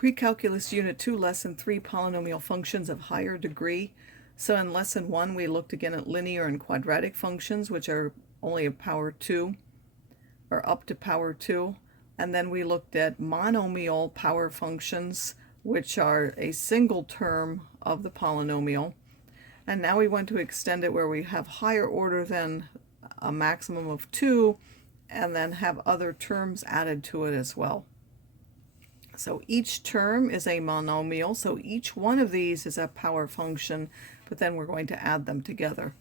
Pre-calculus Unit 2, Lesson 3, Polynomial Functions of Higher Degree. So in Lesson 1, we looked again at linear and quadratic functions, which are only a power 2, or up to power 2. And then we looked at monomial power functions, which are a single term of the polynomial. And now we want to extend it where we have higher order than a maximum of 2, and then have other terms added to it as well. So each term is a monomial, so each one of these is a power function, but then we're going to add them together.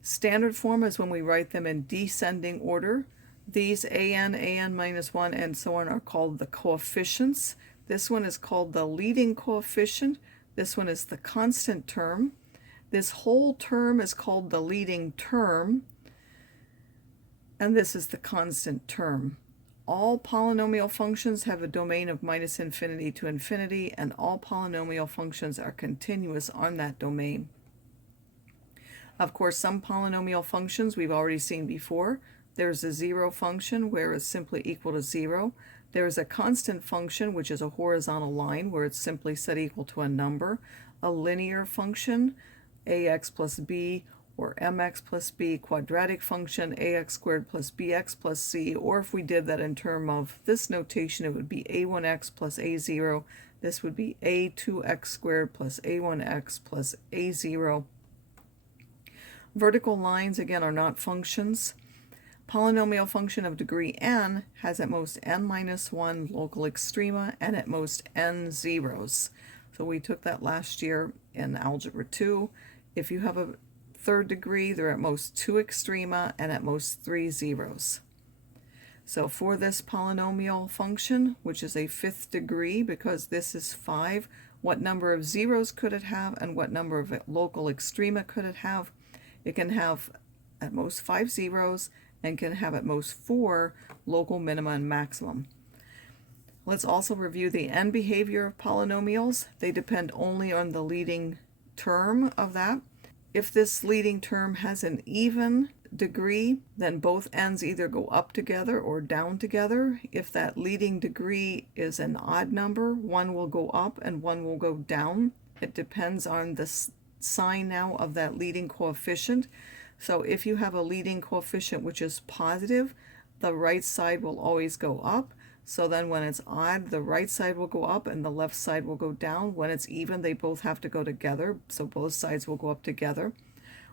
Standard form is when we write them in descending order. These an minus 1, and so on are called the coefficients. This one is called the leading coefficient. This one is the constant term. This whole term is called the leading term, and this is the constant term. All polynomial functions have a domain of minus infinity to infinity, and all polynomial functions are continuous on that domain. Of course, some polynomial functions we've already seen before. There's a zero function where it's simply equal to 0. There's a constant function, which is a horizontal line where it's simply set equal to a number. A linear function, ax plus b, or mx plus b, quadratic function, ax squared plus bx plus c, or if we did that in terms of this notation, it would be a1x plus a0. This would be a2x squared plus a1x plus a0. Vertical lines, again, are not functions. Polynomial function of degree n has at most n minus 1 local extrema and at most n zeros. So we took that last year in Algebra 2. If you have a third degree, there are at most 2 extrema and at most 3 zeros. So for this polynomial function, which is a fifth degree because this is 5, what number of zeros could it have and what number of local extrema could it have? It can have at most 5 zeros and can have at most 4 local minima and maximum. Let's also review the end behavior of polynomials. They depend only on the leading term of that. If this leading term has an even degree, then both ends either go up together or down together. If that leading degree is an odd number, one will go up and one will go down. It depends on the sign now of that leading coefficient. So if you have a leading coefficient which is positive, the right side will always go up. So then when it's odd, the right side will go up and the left side will go down. When it's even, they both have to go together, so both sides will go up together.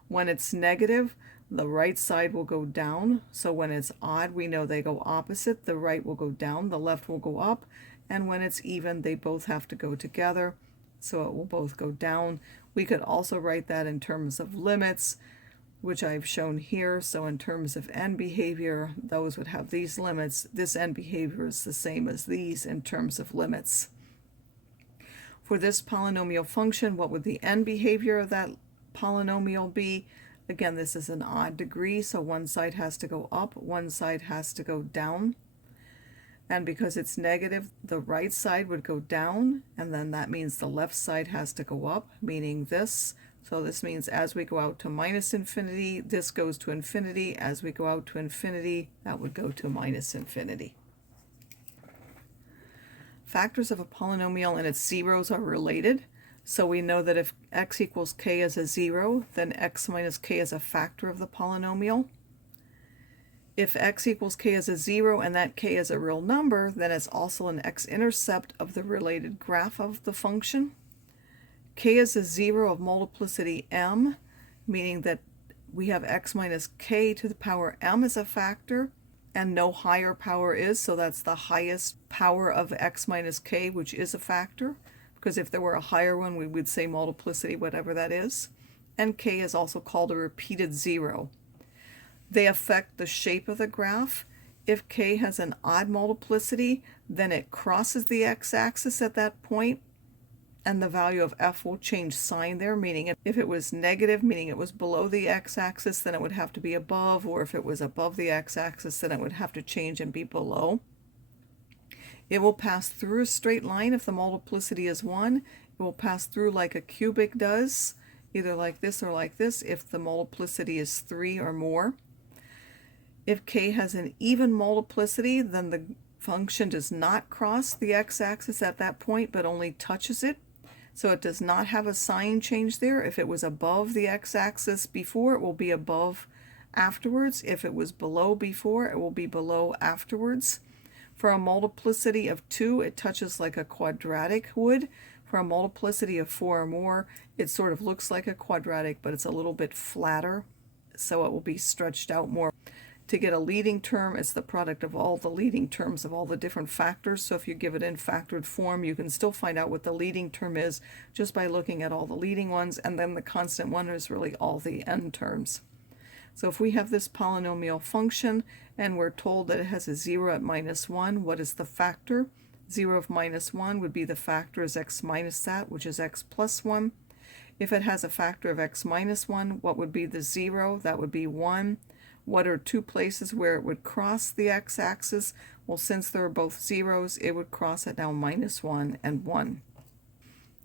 When it's negative, the right side will go down. So when it's odd, we know they go opposite. The right will go down, the left will go up. And when it's even, they both have to go together, so it will both go down. We could also write that in terms of limits, which I've shown here. So in terms of end behavior, those would have these limits. This end behavior is the same as these in terms of limits. For this polynomial function, what would the end behavior of that polynomial be? Again, this is an odd degree, so one side has to go up, one side has to go down. And because it's negative, the right side would go down, and then that means the left side has to go up, meaning this. So this means as we go out to minus infinity, this goes to infinity. As we go out to infinity, that would go to minus infinity. Factors of a polynomial and its zeros are related. So we know that if x equals k is a 0, then x minus k is a factor of the polynomial. If x equals k is a 0 and that k is a real number, then it's also an x-intercept of the related graph of the function. K is a 0 of multiplicity m, meaning that we have x minus k to the power m as a factor, and no higher power is, so that's the highest power of x minus k, which is a factor, because if there were a higher one, we would say multiplicity, whatever that is. And k is also called a repeated 0. They affect the shape of the graph. If k has an odd multiplicity, then it crosses the x-axis at that point, and the value of f will change sign there, meaning if it was negative, meaning it was below the x-axis, then it would have to be above, or if it was above the x-axis, then it would have to change and be below. It will pass through a straight line if the multiplicity is 1. It will pass through like a cubic does, either like this or like this, if the multiplicity is 3 or more. If k has an even multiplicity, then the function does not cross the x-axis at that point, but only touches it. So it does not have a sign change there. If it was above the x-axis before, it will be above afterwards. If it was below before, it will be below afterwards. For a multiplicity of 2, it touches like a quadratic would. For a multiplicity of 4 or more, it sort of looks like a quadratic, but it's a little bit flatter, so it will be stretched out more. To get a leading term, it's the product of all the leading terms of all the different factors. So if you give it in factored form, you can still find out what the leading term is just by looking at all the leading ones, and then the constant one is really all the n terms. So if we have this polynomial function and we're told that it has a 0 at -1, what is the factor? 0 of -1 would be the factor is x minus that, which is x plus 1. If it has a factor of x minus 1, what would be the 0? That would be 1. What are two places where it would cross the x-axis? Well, since they're both zeros, it would cross it now -1 and 1.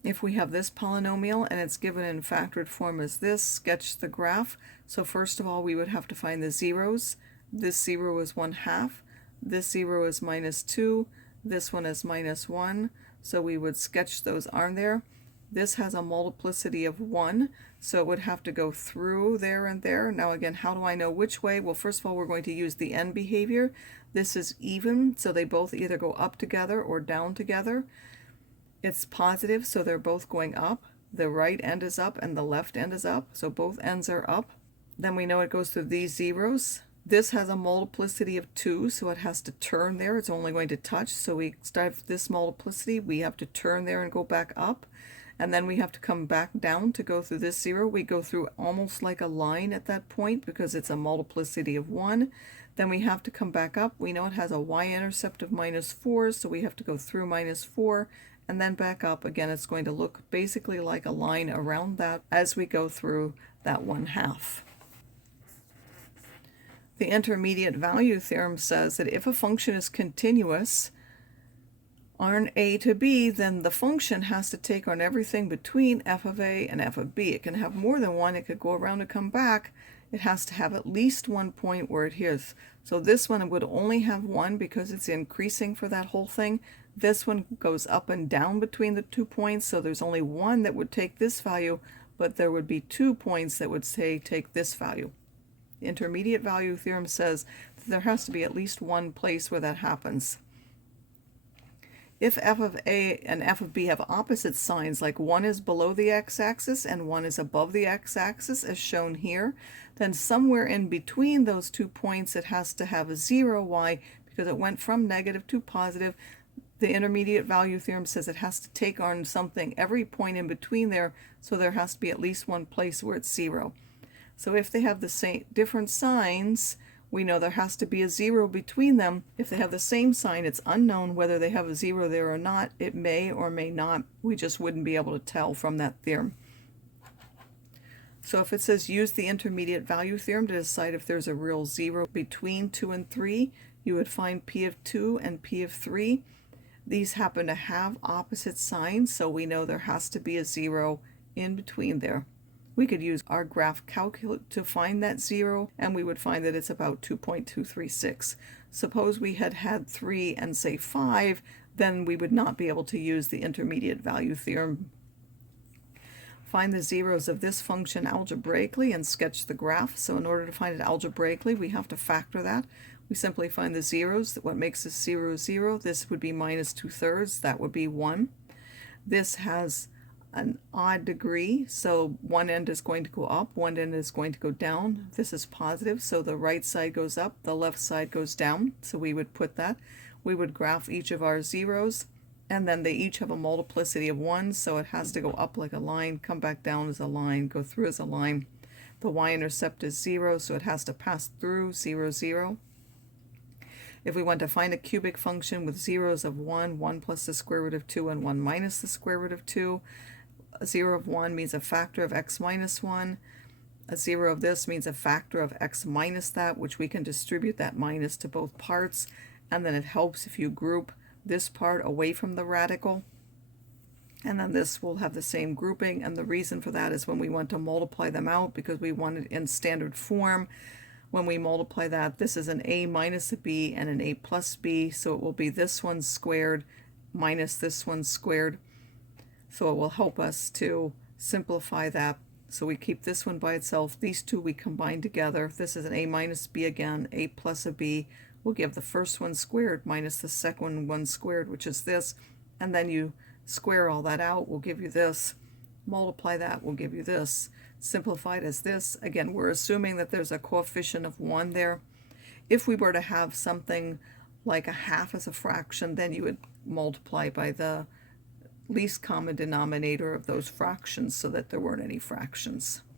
If we have this polynomial and it's given in factored form as this, sketch the graph. So first of all, we would have to find the zeros. This 0 is 1/2. This 0 is -2. This one is -1. So we would sketch those on there. This has a multiplicity of 1, so it would have to go through there and there. Now again, how do I know which way? Well, first of all, we're going to use the end behavior. This is even, so they both either go up together or down together. It's positive, so they're both going up. The right end is up and the left end is up, so both ends are up. Then we know it goes through these zeros. This has a multiplicity of 2, so it has to turn there. It's only going to touch, so we start with this multiplicity. We have to turn there and go back up. And then we have to come back down to go through this 0. We go through almost like a line at that point because it's a multiplicity of 1. Then we have to come back up. We know it has a y-intercept of -4, so we have to go through -4 and then back up. Again, it's going to look basically like a line around that as we go through that 1/2. The intermediate value theorem says that if a function is continuous on a to b, then the function has to take on everything between f of a and f of b. It can have more than one. It could go around and come back. It has to have at least one point where it hits. So this one would only have one because it's increasing for that whole thing. This one goes up and down between the 2 points, so there's only one that would take this value, but there would be 2 points that would say take this value. The intermediate value theorem says that there has to be at least one place where that happens. If f of a and f of b have opposite signs, like one is below the x-axis and one is above the x-axis as shown here, then somewhere in between those 2 points it has to have a 0. Why? Because it went from negative to positive. The intermediate value theorem says it has to take on something every point in between there, so there has to be at least one place where it's 0. So if they have the same different signs, we know there has to be a 0 between them. If they have the same sign, it's unknown whether they have a 0 there or not. It may or may not. We just wouldn't be able to tell from that theorem. So if it says use the intermediate value theorem to decide if there's a real 0 between 2 and 3, you would find p of 2 and p of 3. These happen to have opposite signs, so we know there has to be a 0 in between there. We could use our graph calculate to find that 0, and we would find that it's about 2.236. Suppose we had had 3 and say 5, then we would not be able to use the intermediate value theorem. Find the zeros of this function algebraically and sketch the graph. So in order to find it algebraically, we have to factor that. We simply find the zeros. What makes this 0, 0? This would be -2/3. That would be 1. This has an odd degree, so one end is going to go up, one end is going to go down. This is positive, so the right side goes up, the left side goes down. So we would put that. We would graph each of our zeros, and then they each have a multiplicity of 1, so it has to go up like a line, come back down as a line, go through as a line. The y-intercept is 0, so it has to pass through 0, 0. If we want to find a cubic function with zeros of 1, 1 plus the square root of 2, and 1 minus the square root of 2, a 0 of 1 means a factor of x minus 1. A 0 of this means a factor of x minus that, which we can distribute that minus to both parts. And then it helps if you group this part away from the radical. And then this will have the same grouping. And the reason for that is when we want to multiply them out, because we want it in standard form, when we multiply that, this is an a minus a b and an a plus b, so it will be this one squared minus this one squared. So it will help us to simplify that. So we keep this one by itself. These two we combine together. This is an a minus b again, a plus a b. We'll give the first one squared minus the second one squared, which is this. And then you square all that out, will give you this. Multiply that, will give you this. Simplified as this. Again, we're assuming that there's a coefficient of 1 there. If we were to have something like a half as a fraction, then you would multiply by the least common denominator of those fractions so that there weren't any fractions.